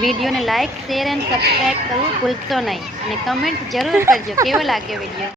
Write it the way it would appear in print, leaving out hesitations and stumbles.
વિડીયોને like share and subscribe કરવું ભૂલશો નહીં અને કમેન્ટ જરૂર કરજો કેવો લાગ્યો વિડીયો.